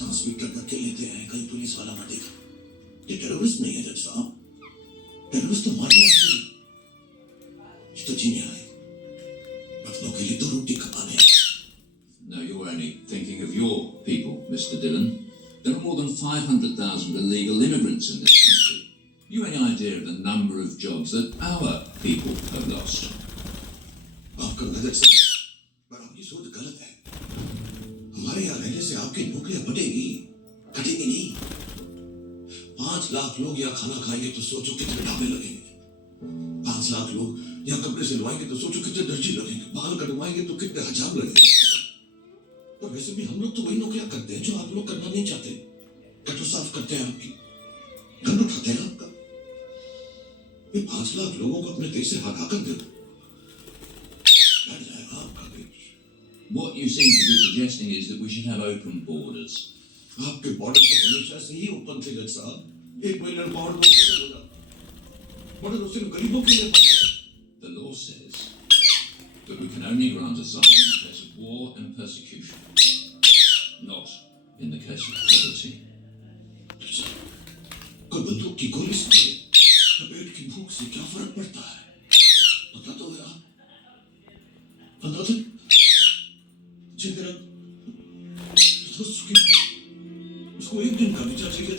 ट्रांसमिट करके लेते हैं, कहीं पुलिस वाला ना देखे। ये टेररिस्ट नहीं है जज साहब, टेररिस्ट तो मारने आते हैं, ये तो जीने आए, अपनों के लिए तो रोटी खपाने आए। No, you're only thinking of your people, Mr. Dillon. There are more than 500,000 illegal immigrants in this country. You any idea of the number of jobs that our people have lost? आपका गलत साहब, पर आपकी सोच गलत है। हमारे यहाँ रहने से आपकी नौकरियां बढ़ेगी, घटेंगी नहीं। 5 लाख लोग यहाँ खाना खाएंगे तो सोचो कितने ढाबे लगेंगे। 5 लाख लोग यहाँ कपड़े सिलवाएंगे तो सोचो कितने दर्जी लगेंगे। बाल कटवाएंगे तो कितने हजाम लगेंगे। पर वैसे भी हम लोग तो वही नौकरियां करते हैं जो आप लोग करना नहीं चाहते। गटर साफ करते हैं आपकी, गंद उठाते हैं आपका। ये 5 लाख लोगों को अपने देश से हटा कर दे, बैठ जाएगा आपका देश। What you seem to be suggesting is that we should have open borders. आपके बॉर्डर तो हमेशा से ही ओपन थे जज साहब। 1 मिलियन पाउंड बॉर्डर होगा, बॉर्डर तो सिर्फ गरीबों के लिए बन है। The law says that we can only grant asylum in the case of war and persecution, not in the case of poverty. कोई बंदूक की गोली से पेट की भूख से क्या फर्क पड़ता है? पता तो है आप, पता तो जिंदगी उसको 1 दिन का विचार चाहिए था।